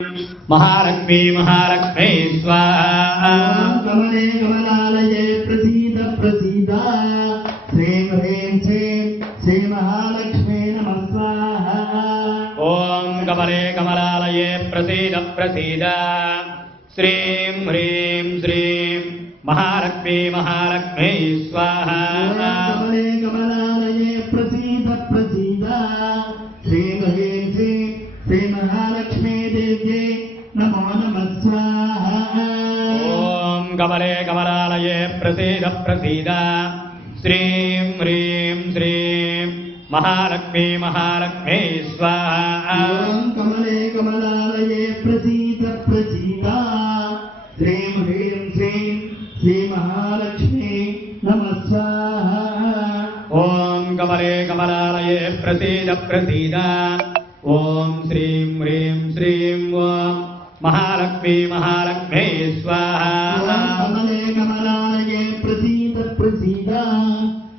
महालक्ष्मी महालक्ष्मी स्वाहा। कमले कमलालये प्रसीद प्रसीद श्रीं ह्रीं श्रीं श्री महालक्ष्मी नमः स्वाहा। ओम कमले कमलालये प्रसीद प्रसीद श्रीं ह्रीं श्रीं महालक्ष्मी महालक्ष्मी स्वाहा। कमले कमलालये प्रसीद प्रसीद श्रीं ह्रीं श्रीं श्री महालक्ष्मी देव्यै नमो नमः स्वाहा। ओम कमले कमलालये प्रसीद प्रसीद श्रीं ह्रीं श्रीं महालक्ष्मी महालक्ष्मी स्वाहा। ओम कमले कमलालये प्रसीद प्रसीद श्रीं ह्रीं श्रीं श्री महालक्ष्मी नमः स्वाहा। ओम कमले कमलालये प्रसीद प्रसीद ओम श्रीं ह्रीं श्रीं ओम महालक्ष्मी महालक्ष्मी स्वाहा। कमले कमलालये प्रसीद प्रसीद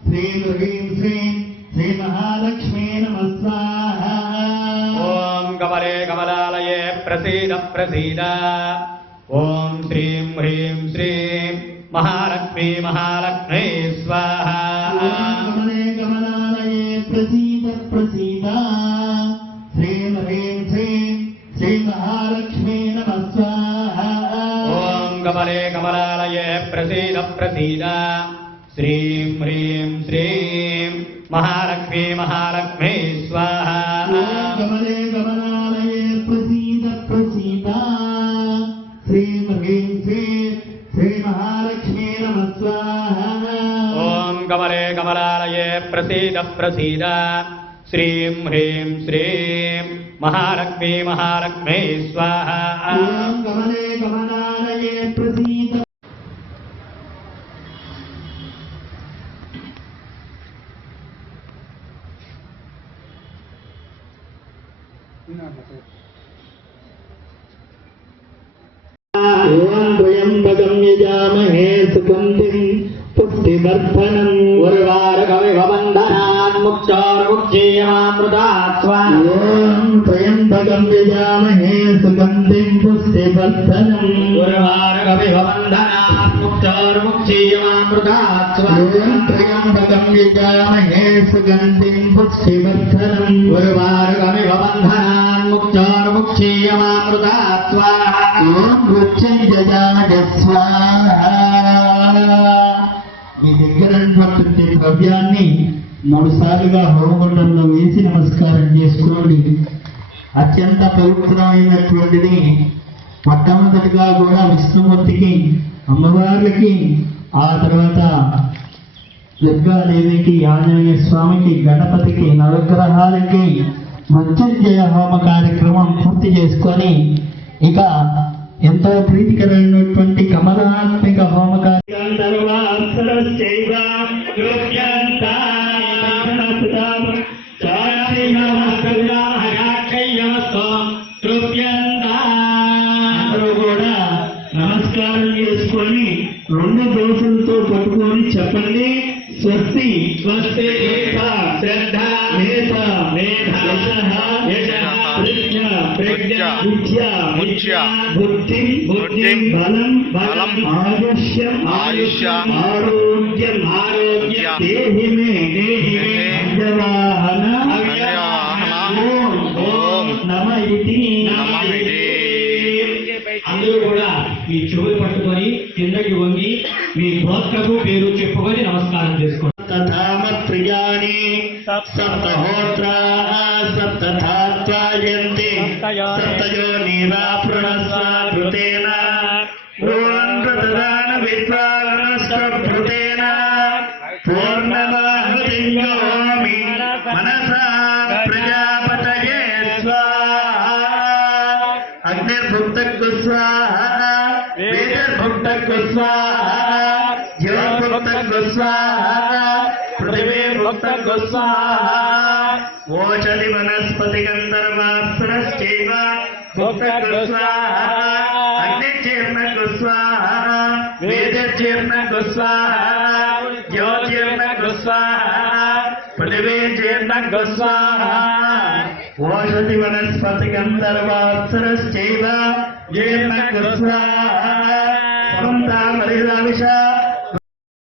श्रीं ह्रीं श्रीं श्री महालक्ष्मी नमः स्वाहा। ओम कमले कमलालये प्रसीद प्रसीद ओम श्रीं ह्रीं श्रीं महालक्ष्मी महालक्ष्मी स्वाहा। कमले कमलालये प्रसीद प्रसीद श्रीं ह्रीं श्रीं श्री महालक्ष्मी नमः स्वाहा। ओम कमले कमलालये प्रसीद प्रसीद श्रीं ह्रीं श्रीं महालक्ष्मी महालक्ष्मी स्वाहा। कमले कमलालये प्रसीद प्रसीद श्रीं ह्रीं श्रीं श्री महालक्ष्मी नमः स्वाहा। ओम कमले कमलालये प्रसीद प्रसीद श्रीं ह्रीं श्रीं महालक्ष्मी महालक्ष्मी स्वाहा। कमले कमलालये प्रसीद त्र्यंबकं यजामहे सुगंधिं पुष्टिवर्धनम् उर्वारुकमिव बन्धनान् मुक्षोर्मुक्षीयमामृतात् स्वाहा। त्र्यंबकं यजामहे सुगंधिं पुष्टिवर्धनम् उर्वारुकमिव बन्धनान् मुक्षोर्मुक्षीयमामृतात् स्वाहा। त्र्यंबकं यजामहे सुगंधिं पुष्टिवर्धनम् उर्वारुकमिव बन्धनान् मुक्षोर्मुक्षीयमामृतात् स्वाहा। वृक्षं स्वाहा। మీ దగ్గర ఉన్నటువంటి ద్రవ్యాన్ని 3 సార్లుగా హోమగుండంలో వేసి నమస్కారం చేసుకోండి. అత్యంత పవిత్రమైనటువంటిది. మొట్టమొదటిగా కూడా విష్ణుమూర్తికి, అమ్మవార్లకి, ఆ తర్వాత దుర్గాదేవికి, ఆంజనేయ స్వామికి, గణపతికి, నవగ్రహాలకి మృత్యుంజయ హోమ కార్యక్రమం పూర్తి చేసుకొని ఇక ఎంతో ప్రీతికరమైనటువంటి కమలాత్మిక హోమ కూడా నమస్కారం చేసుకొని 2 దోసులతో పట్టుకొని చెప్పండి. స్వస్తి స్వస్తి శ్రద్ధ మేధ ప్రజ్ఞ ప్రజ్ఞ ముఖ్య బుద్ధి బలం ఆయుష్యం ఆరోగ్యం దేహి మే అవ్యవాహన ఓం నమ ఇతి. అందరూ కూడా మీ చెవులు పట్టుకొని కిందకి వంగి మీ గోత్రపు పేరు చెప్పుకొని నమస్కారం చేసుకోండి. తథామ ప్రియాని సప్తహోత్రాః సప్తధాత్వాయంతి సప్తయో నీరాపృణస్వాధృతేన భ్రువన్ప్రదదాన విద్వాగణస్వభృతేన పూర్ణమాహుతింగోమి మనసా ప్రజాపతయే స్వాహా. అగ్నిర్భుక్తకు స్వాహా, వేదర్భుక్తకు స్వాహా, జ్యోర్భుక్తకు స్వాహా, పృథివీర్భుక్తకు స్వాహా. ఓషధి వనస్పతి గంధర్వాప్సరశ్చైవ భుక్తకు స్వాహా. అగ్నిచీర్ణకు స్వాహా, వేదచీర్ణకు స్వాహా, జ్యోతిర్ణకు స్వాహా, పృథివీచీర్ణకు స్వాహా. ఓషధి వనస్పతి గంధర్వాప్సరశ్చైవ జీర్ణ కృత్వా సమంతా మరిదావిష